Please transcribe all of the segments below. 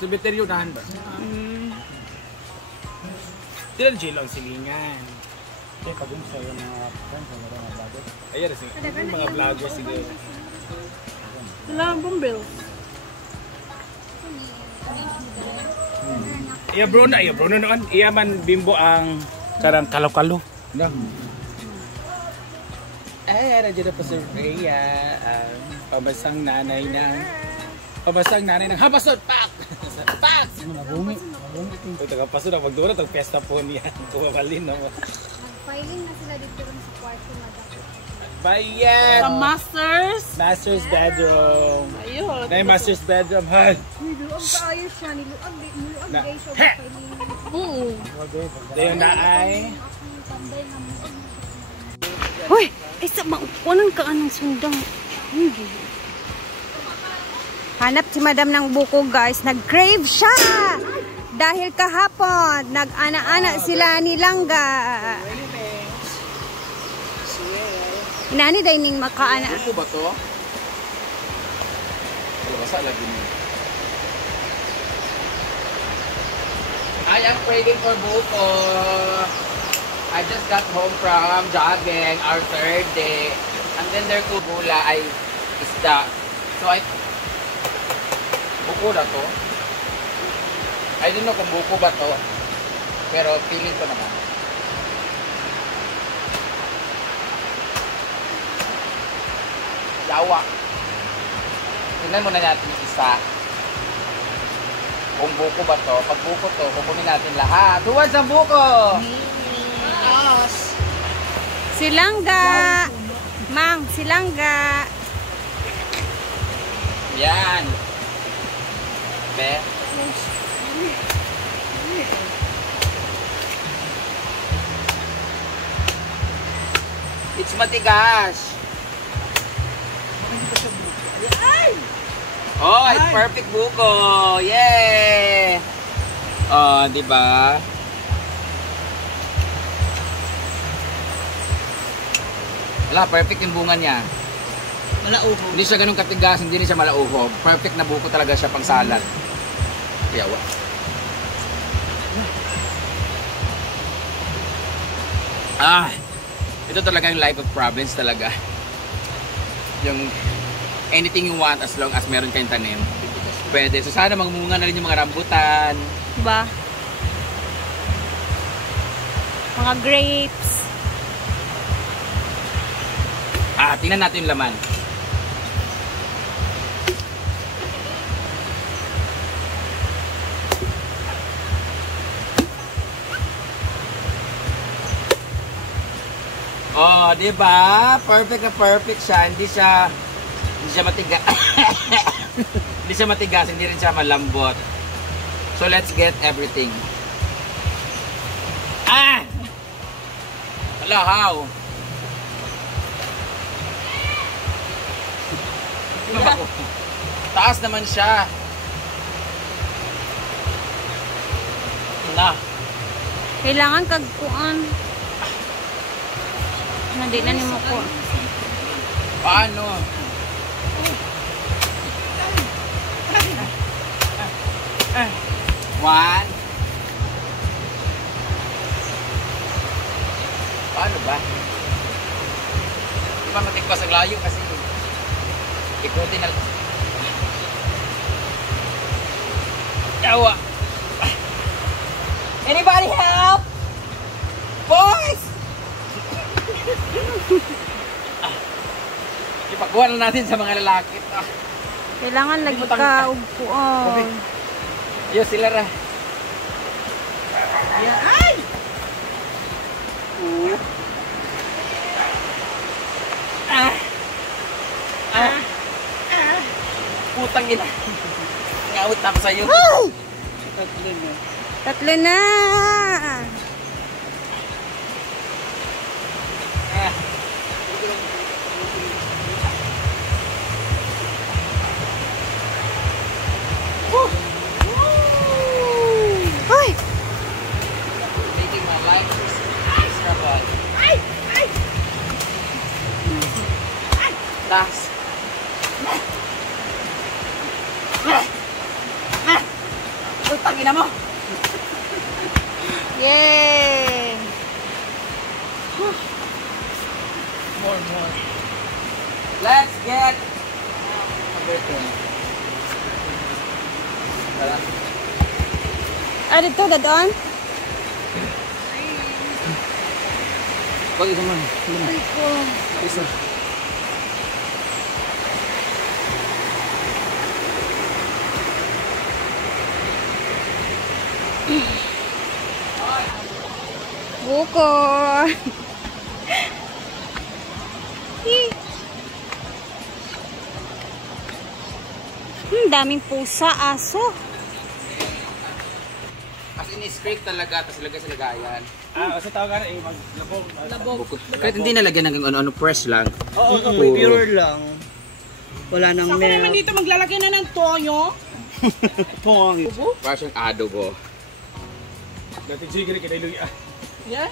Cemetery unahan ba? Tinan jail ang silingan. Kaya pag-un sa mga friends, mga vlogger. Ayan, mga vlogger siguro. Wala ang bumbil. Iya bro noon. Iya man bimbo ang karang kalo-kalo. No. Ay, radyo na pa Sir Rhea. Pabasang nanay ng habasod! Pak! Pak! Mabungi. Pag tagapasod ang magdura, tag-pesta po niya. Kumabalin na mo. Nag-filing na sila dito rin sa kwarto na dapat. Bayan! Sa master's. Master's bedroom. Ayun. Na yung master's bedroom, hal. Niluag ka ayos siya. Niluag guys. So, He! filing. Dayon na ay... Hoy! Isa maupunan ka anong sundang. Hindi. Hanap si madam ng buko guys. Nag-crave siya. Dahil kahapon, nag-ana-ana sila ni Langga. Inani dining makaana. Buko ba to? Basa lagi mo. I am craving for buko. I just got home from jogging, our third day. And then their kubula ay isda. So buko na to. I don't know kung buko ba to. Pero feeling ko naman. Yawa. Tingnan muna natin yung isa. Kung buko ba to. Pag buko to, kukunin natin lahat. Towards ang buko! Silangga. Mang, silangga. Yan. Be. It's matigas. Oh, it's perfect buko. Yay! Oh, di ba? Wala, perfect yung bunga niya. Malauhog. Hindi siya ganun katigas, hindi rin siya malauhog. Perfect na buko talaga siya pang salad. Yawa. Ito talaga yung life of province talaga. Yung anything you want as long as meron kayong tanim. Pwede. So sana magmunga na rin yung mga rambutan. Ba? Mga grapes. Tingnan natin yung laman. Oh, 'di ba? Perfect na perfect siya. Hindi siya matigas. Hindi siya matigas, hindi rin siya malambot. So let's get everything. Wala, how? Taas naman siya. Na. Kailangan kagkuan. Hindi na ni mo ko. Paano? One. Paano ba? Di ba matikwas ang layo kasi ikutin na. Yawa! Anybody help? Boys! Ipagkuha na natin sa mga lalaki. Kailangan lagi ka ugpuan. Yo, sila ra. Ay! Putang ina. Ngawit na ako sa'yo. Tatlo na. Hoy! Taking my life extra bad. Last. ina mo. Yay! More. Let's get everything. Ah, dito, dadaan? Pag isa man. Isa. Buko. Daming pusa, aso. As in, scrape talaga, tapos lagay sa lagayan. Kasi tawagan maglabog. Labog. Kahit hindi nalagyan ng ano, press lang. Oo, pure lang. Wala nang Ako naman dito maglalagay na ng toyo. Pong. Para siyang adobo. Dati jigger kita iluwi. Yeah?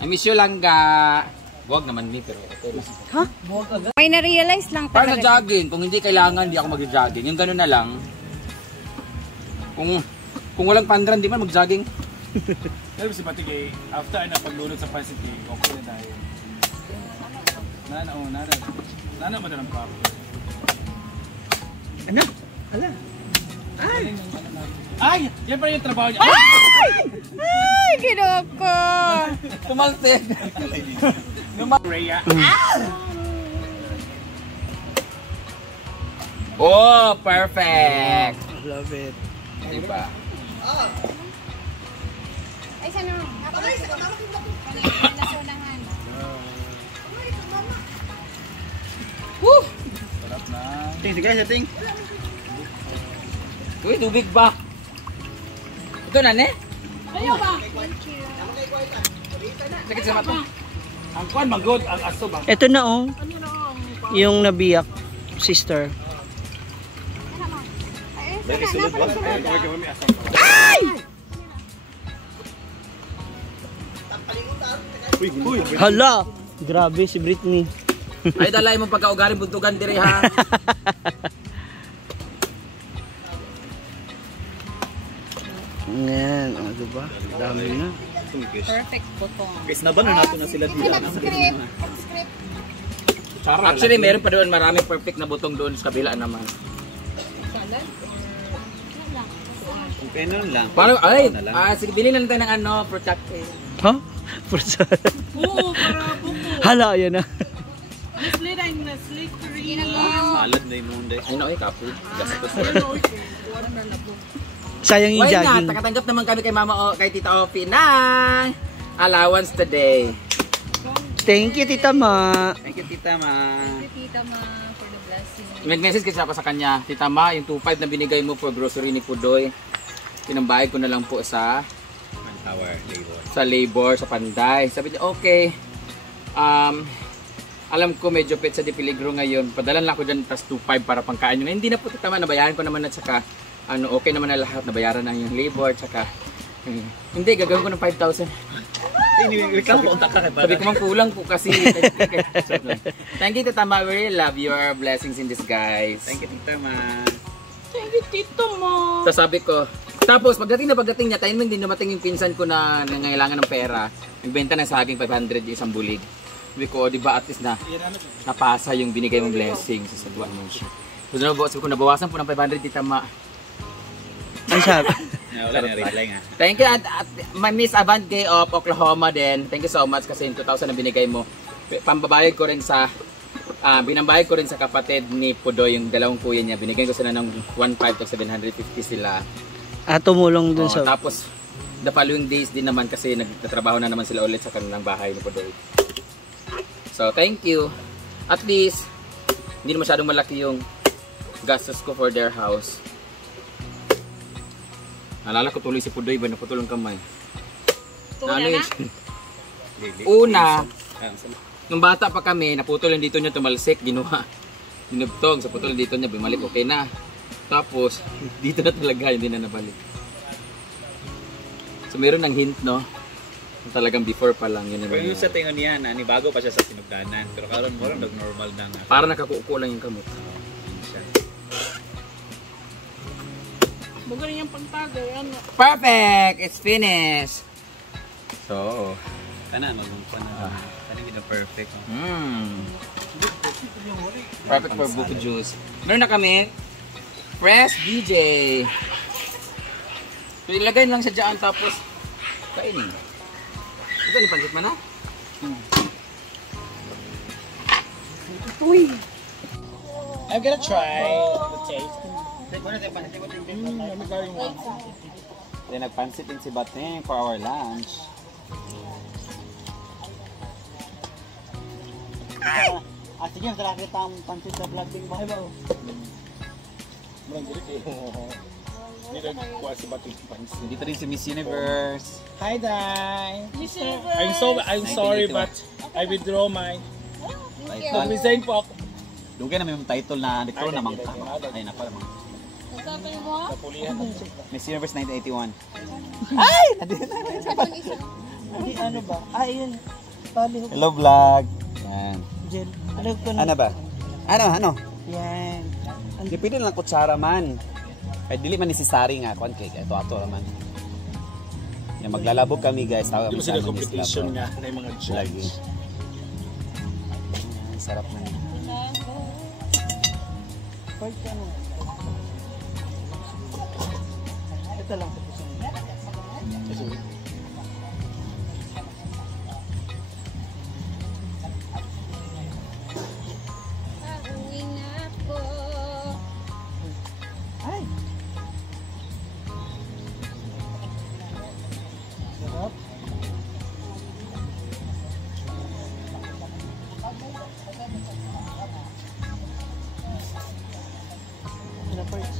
I miss you lang ga. Huwag naman ni pero okay lang. Ha? May na-realize lang Para sa talaga. jogging, kung hindi kailangan, hindi ako mag-jogging. Yung gano'n na lang. Kung walang pandran, di man mag-jogging. Pero si Pati kay after na paglunod sa pansit kay okay na tayo. Nana ba na ng pop? Ano? Hala. Ay! Yan pa yung trabaho niya. Ay, kinoko. Tumalsik. Rhea. Oh, perfect. Love it. Diba? Ay, sana mo. Sarap na. Ting, sige, setting. Uy, tubig ba? Ito na, ne? Ayaw ba? Sakit sa mata. Ang kwan, magod, ang aso ba? Ito na oh. Yung nabiyak, sister. Dahil sulod ba? Ay, kami aso. Uy! Hala! Grabe si Britney. Ay, dalay mo pagkaugaling buntugan dire ha. Yan, ano ba? Dami na. Perfect butong. Guys, naban na nato na sila dito. Actually, meron pa doon maraming perfect na butong doon sa kabila naman. Kung peno lang. Parang, ay, sige, bilhin na lang tayo ng ano, protective. Ha? Pursa. Oo, para buko. Hala, yan na. Slid ang slippery. Salad na yung mundo. Ay, no, kapo. Gastos. Sayang yung Why not? jogging. Nakatanggap naman kami kay Mama o kay Tita Opi ng allowance today. Thank you, Tita Ma. Thank you, Tita Ma. Tita Ma for the blessing. Nag-message kasi ako sa kanya, Tita Ma, yung 2.5 na binigay mo for grocery ni Pudoy, pinambayad ko na lang po sa labor sa Panday. Sabi niya, okay. Alam ko medyo pet sa Di Peligro ngayon. Padalan lang ako dyan tas 2.5 para pangkain nyo. Hindi na po, Tita Ma, nabayaran ko naman at saka okay naman na lahat. Nabayaran na yung labor at saka hindi, gagawin ko ng 5,000. Sabi ko man kulang po kasi. Thank you, Tita Ma. We really love your blessings in disguise. Thank you, Tita Ma. Thank you, Tito mo. So sabi ko, tapos pagdating niya, timing din dumating yung pinsan ko na nangailangan ng pera. Nagbenta ng saging 500 yung isang bulig. Sabi ko, di ba at least na napasa yung binigay mong blessing sa sabuan mo siya. Sabi ko, nabawasan po ng 500, Tita Ma. Ang sabi. Thank you at my Miss Avante of Oklahoma din. Thank you so much kasi yung 2,000 na binigay mo. Pambabayad ko rin sa binambayad ko rin sa kapatid ni Pudoy, yung dalawang kuya niya. Binigyan ko sila ng 1,500 to 750 sila. Tumulong dun sa... Tapos the following days din naman kasi nagtatrabaho na naman sila ulit sa kanilang bahay ni Pudoy. So thank you. At least hindi na masyadong malaki yung gastos ko for their house. Naalala ko tuloy si Pudoy ba naputulong kamay. Tula na? Una, nung bata pa kami, naputol yung dito niya tumalsik, ginawa. Dinugtong sa putol dito niya, bumalik, okay na. Tapos, dito na talaga, hindi na nabalik. So, meron ng hint, no? Talagang before pa lang yun. Pero yung sa tingon niya, ni bago pa siya sa sinugdanan. Pero karon mo rin normal na nga. Para nakakuuko lang yung kamot. Magaling yung pagtagay. Ano? Perfect! It's finished! So, Kana, magmumpa na. Kana gina perfect. perfect for buko juice. Meron na kami fresh DJ. So, ilagay lang sa dyan tapos kainin. Ito, nipansit mo na? Uy. I'm gonna try the taste. Then nagpansit din si Bateng for our lunch. Sige, masarap kita ang pansit sa vlog din ba? Murang dito eh. Hindi nagkuha si Bating pansit. Dito rin si Miss Universe. Hi, Dai. December. I'm sorry, but I withdraw my... Title. Resign po ako. Dugay naman yung title na nagkaroon naman ka. Ay, nako naman. Sabi mo? Napulihan. Miss Universe 1981. Hindi, ano ba? Ayun. Palihog. Hello vlog. Yan. Jen. Ano ko na? Ano ba? Ano? Yan. Hindi pwede lang kutsara man. Ay dili man necessary nga kon kay ito ato naman. Yan maglalabog kami guys. Tawag Hindi mo sila competition nga na yung mga Lagi. judge. Yan, sarap na. Part ka mo. Ito lang. Ay! Sarap. Ito part.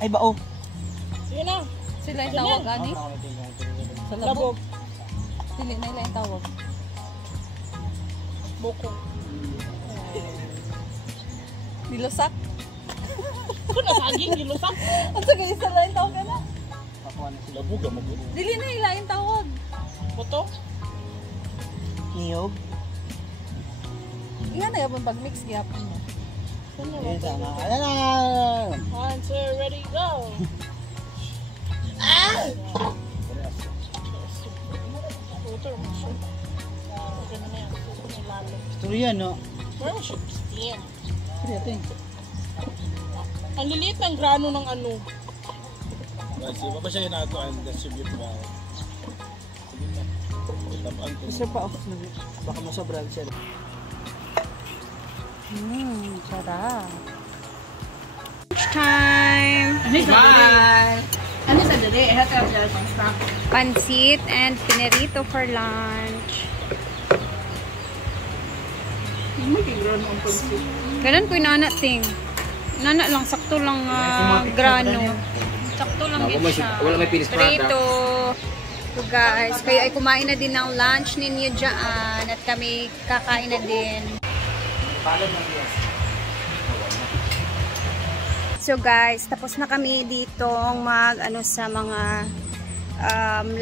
Ay bao. Sige na. Sila yung tawag, ani? Sa labog. Labog. Dili na ila yung tawag. Buko. Nilusak. Ako na saging, gilusak. Ang sagay, isa lang yung tawag ka na. Labuga mo po. Dili na ila yung tawag. Puto. Niyog. Nga na yapon pag-mix gyapon mo. Yan sana. Ano na? 1, 2, ready, go. Puto. Okay na yan. Puto na lalo. Istorya no? Where was your steam? Istorya ito eh. Ang liliit ng grano ng ano. Kasi ba siya yung nato and distribute ba? Tapang ko. Isa pa. Baka masobrang siya. Sarap. Time! Bye! Ano sa dali? Ito yung dali pang snack. Pansit and pinirito for lunch. May grano ang pansit. Ganun ko yung ting. Nana lang, sakto lang grano. Sakto lang yun siya. Wala may finished product. Prito. So guys, kayo ay kumain na din ng lunch ninyo dyan. At kami kakain na din. So guys, tapos na kami dito mag sa mga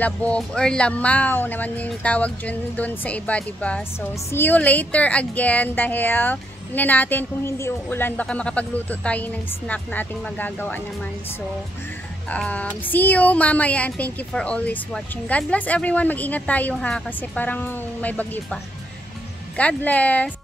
labog or lamaw naman yung tawag dun sa iba, diba? So see you later again dahil tingnan natin kung hindi uulan baka makapagluto tayo ng snack na ating magagawa naman. So see you mamaya and thank you for always watching. God bless everyone. Mag-ingat tayo ha kasi parang may bagyo pa. God bless!